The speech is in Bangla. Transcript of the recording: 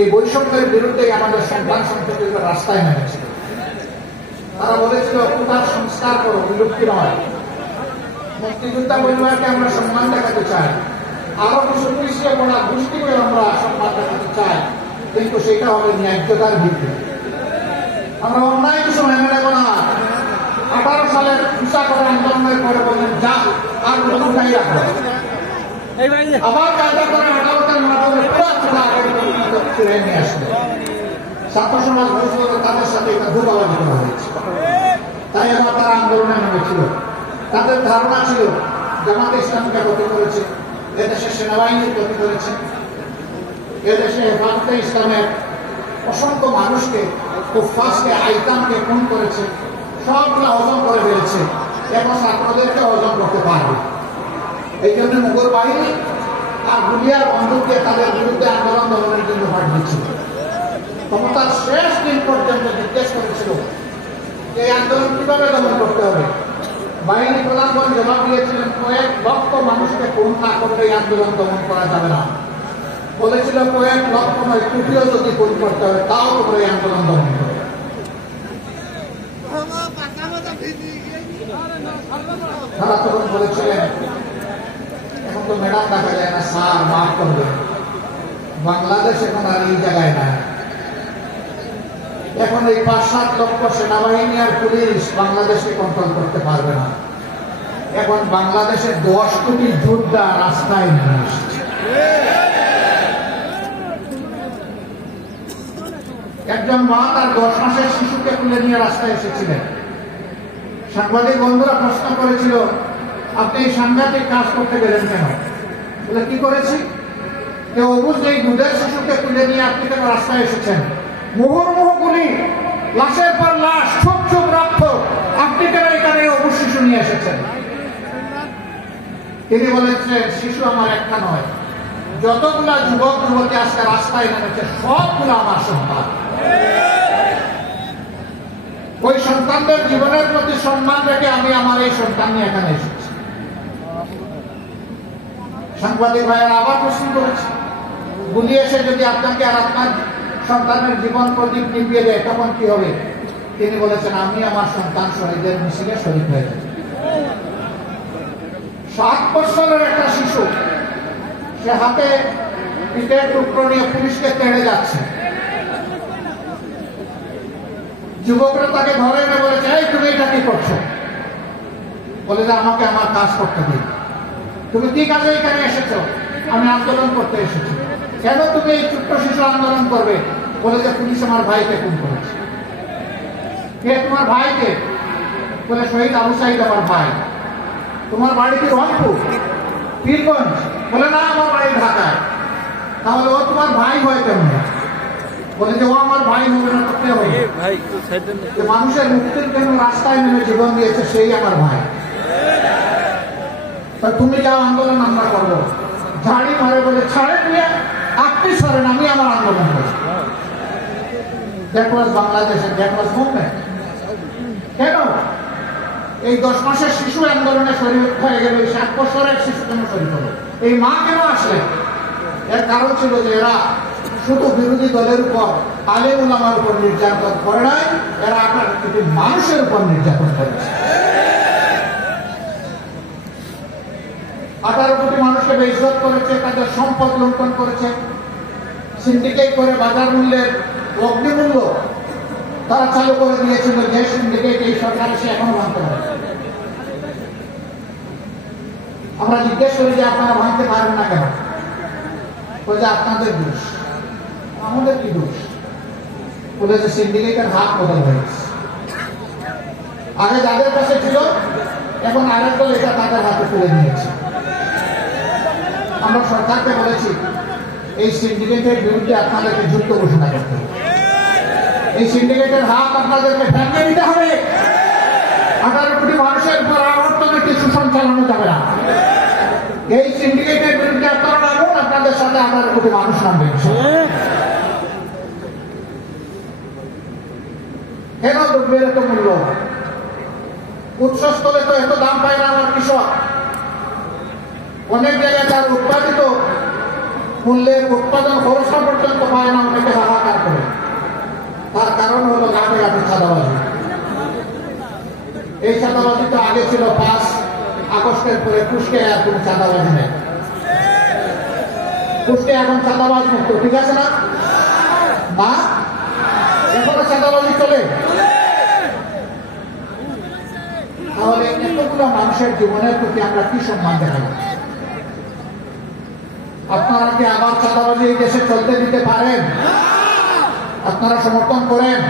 এই বৈষম্যের বিরুদ্ধে আমাদের সন্তান সন্ততিরা রাস্তায় নেমেছিল। তারা বলেছিল কোটার সংস্কার করো, বিলুপ্তি নয়। মুক্তিযোদ্ধা পরিবারকে আমরা সম্মান দেখাতে চাই, আরো কিছু পিছিয়ে পড়া গোষ্ঠীকে আমরা সম্মান দেখাতে চাই, কিন্তু সেটা হবে ন্যায্যতার ভিত্তিতে। আমরা অন্যায় কিছু মেনে নেব না। 18 সালের হিংসা করে আন্দোলনের পরে বললেন যা আর উঠাই রাখবো, আবার কায়দা করে আদালতের মাধ্যমে ফিরে নিয়ে আসবে। ছাত্র সমাজ বলছিল তাদের সাথে এটা ধোঁকাবাজি করা হয়েছে, তাই এবার তারা আন্দোলনে নেমেছিল। তাদের ধারণা ছিল জামাতে ইসলামকে ক্ষতি করেছে, এদেশের সেনাবাহিনীর ক্ষতি করেছে, এদেশে হেফাজতে ইসলামের অসংখ্য মানুষকে, কুফফারকে, আইতামকে খুন করেছে, সবগুলো হজম করে ফেলেছে। এখন ছাত্রদেরকে হজম করতে পারবে। এই জন্য মুঘল বাহিনী আর গুলিয়ার বন্দুক দিয়ে তাদের বিরুদ্ধে আন্দোলন দমনের জন্য পাঠিয়েছিল। ক্ষমতার শেষ দিন পর্যন্ত জিজ্ঞেস করেছিল এই আন্দোলন কিভাবে দমন করতে হবে। বাহিনী প্রধানগণ জবাব দিয়েছিলেন কয়েক লক্ষ মানুষকে খুন না করলে এই আন্দোলন দমন করা যাবে না। বলেছিল কয়েক লক্ষ নয়, কোটিও যদি খুন করতে হবে তাও তোমরা এই আন্দোলন দমন করবে। তারা তখন বলেছিলেন এখন তো ম্যাডাম দেখা যায় না, স্যার মাফ করবে, বাংলাদেশ এখন আর এই জায়গায় নাই। এখন এই 5-7 লক্ষ সেনাবাহিনী আর পুলিশ বাংলাদেশকে কন্ট্রোল করতে পারবে না। এখন বাংলাদেশের 10 কোটি যোদ্ধা রাস্তায় নেমে এসেছে। একজন মা তার 10 মাসের শিশুকে তুলে নিয়ে রাস্তায় এসেছিলেন। সাংবাদিক বন্ধুরা প্রশ্ন করেছিল আপনি এই সাংঘাতিক কাজ করতে গেলেন কেন? বলে কি করেছি? কেউ অবুঝ এই দুধের শিশুকে তুলে নিয়ে আপনি কেন রাস্তায় এসেছেন? মুহুর্মুহু গুলি, লাশের পর লাশ, চুপ চুপ রক্ত, আপনি কেন এখানে অবুঝ শিশু নিয়ে এসেছেন? তিনি বলেছিলেন শিশু আমার একটা নয়, যতগুলা যুবক যুবতী আজকে রাস্তায় নেমেছে সবগুলো আমার সন্তান। ওই সন্তানদের জীবনের প্রতি সম্মান রেখে আমি আমার এই সন্তান নিয়ে এখানে এসেছি। সাংবাদিক ভাইয়েরা আবার প্রশ্ন করেছে গুলি এসে যদি আপনাকে আর আপনার সন্তানের জীবন প্রদীপ নিভিয়ে দেয় তখন কি হবে? তিনি বলেছেন আমি আমার সন্তান শহীদের মিছিলে শহীদ হয়ে যাব। 7 বছরের একটা শিশু, সে হাতে পিঠের টুকরো নিয়ে পুলিশকে তেড়ে যাচ্ছে। যুবকরা তাকে ধরে এনে বলেছে এই তুমি এটা কি করছো? বলে যে আমাকে আমার কাজ করতে দিন। তুমি কি কাজে এখানে এসেছো? আমি আন্দোলন করতে এসেছি। কেন তুমি এই ছোট্ট শিশু আন্দোলন করবে? বলে যে পুলিশ আমার ভাইকে খুন করেছে। কে তোমার ভাইকে? বলে শহীদ আবু সাইদ আমার ভাই। তোমার বাড়ি কি রংপুর, পীরগঞ্জ? বলে না আমার বাড়ি ঢাকায়। তাহলে ও তোমার ভাই হয় কেমন? বলে যে ও আমার ভাই হবে না, করতে হবে। মানুষের মুক্তির জন্য রাস্তায় নেমে জীবন দিয়েছে সেই আমার ভাই। তুমি যাও আন্দোলন আমরা করবো। ঝাড়ি মারে বলে ছাড়েন নিয়ে আপনি ছাড়েন, আমি আমার আন্দোলন করি। দ্যাট ওয়াজ বাংলাদেশের, দ্যাট ওয়াজ মুভমেন্ট। কেন এই 10 মাসের শিশু আন্দোলনে শরীর হয়ে গেল, এই 7 বছরের শিশু কেন শরীর হলো? এই মা কেন আসলেন? এর কারণ ছিল যে এরা শুধু বিরোধী দলের উপর, আলেম উলামার উপর নির্যাতন করে নাই, এরা আপনার মানুষের উপর নির্যাতন করেছে। 18 কোটি মানুষকে বেইজ্জত করেছে, তাদের সম্পদ লুণ্ঠন করেছে, সিন্ডিকেট করে বাজার মূল্যের অগ্নিমূল্য তারা চালু করে দিয়েছিল। যে সিন্ডিকেট এই সরকার এসে এখনো ভাঙতে পারে। আমরা জিজ্ঞেস করি যে আপনারা ভাঙতে পারেন না কেন? বলে যে আপনাদের দোষ। আমাদের কি দোষ? বলে যে সিন্ডিকেটের হাত বদল হয়েছে। আগে যাদের কাছে ছিল এখন আরেক দল এটা তাদের হাতে তুলে নিয়েছে। আমরা সরকারকে বলেছি এই সিন্ডিকেটের বিরুদ্ধে আপনাদেরকে যুদ্ধ ঘোষণা করতে হবে। এই সিন্ডিকেটের হাত আপনাদেরকে ভেঙে দিতে হবে। 18 কোটি মানুষের উপর আর অর্থনৈতিক শোষণ চালানো যাবে না। এই সিন্ডিকেটের বিরুদ্ধে আপনারা নামুন, আপনাদের সাথে 18 কোটি মানুষ নামবে। কেন দ্রব্যের এত মূল্য? উৎসস্থলে তো এত দাম পায় না আমার কৃষক। অনেক জায়গায় তার উৎপাদিত মূল্যের উৎপাদন খরচটা পর্যন্ত পায় না, অনেকে চাঁদাবাজি। এই চাঁদাবাজি তো আগে ছিল 5 আগস্টের পরে কুষ্টিয়া আর কোন চাঁদাবাজি নেই। কুষ্টিয়া এখন চাঁদাবাজ মুক্ত, ঠিক আছে না? না, এখনো চাঁদাবাজি চলে। তাহলে এতগুলো মানুষের জীবনের প্রতি আমরা কি সম্মান দেখাবো? আপনারা কি আবার চাঁদাবাজি এই দেশে চলতে দিতে পারেন? আপনারা সমর্থন করেন?